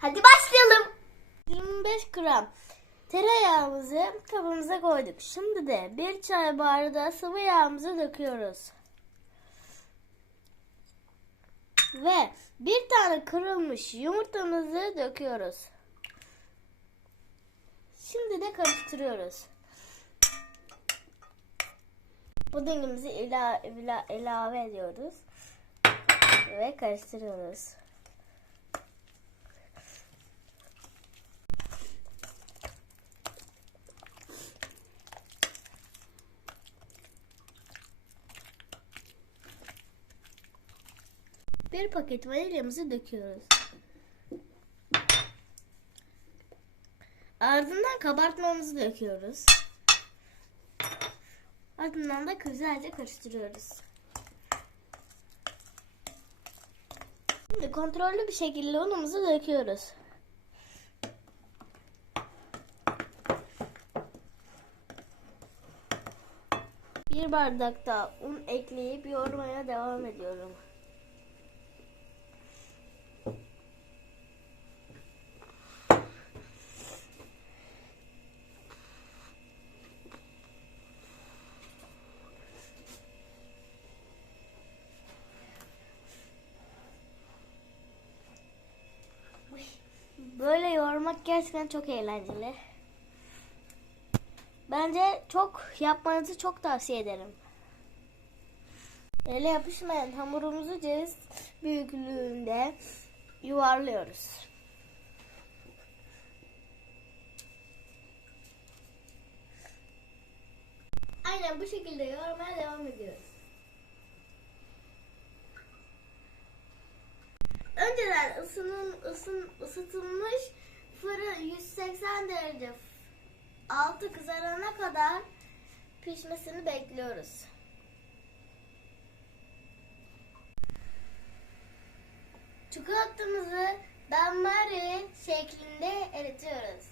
Hadi başlayalım. 25 gram tereyağımızı kabımıza koyduk. Şimdi de bir çay bardağı sıvı yağımızı döküyoruz. Ve bir tane kırılmış yumurtamızı döküyoruz. Şimdi de karıştırıyoruz. Pudingimizi ila, ila, ilave ediyoruz. Ve karıştırıyoruz. Bir paket vanilyamızı döküyoruz. Ardından kabartmamızı döküyoruz. Ardından da güzelce karıştırıyoruz. Şimdi kontrollü bir şekilde unumuzu döküyoruz. Bir bardak daha un ekleyip yoğurmaya devam ediyorum. Yoğurmak gerçekten çok eğlenceli. Bence çok yapmanızı çok tavsiye ederim. Ele yapışmayan hamurumuzu ceviz büyüklüğünde yuvarlıyoruz. Aynen bu şekilde yoğurmaya devam ediyoruz. Önceden ısının, ısın, ısıtılmış fırın 180 derece altı kızarana kadar pişmesini bekliyoruz. Çikolatamızı benmari şeklinde eritiyoruz.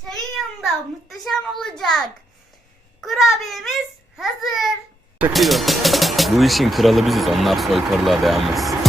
Çayın yanında muhteşem olacak. Kurabiyemiz hazır. Bu işin kralı biziz. Onlar soytarılığa dayanmaz. Adam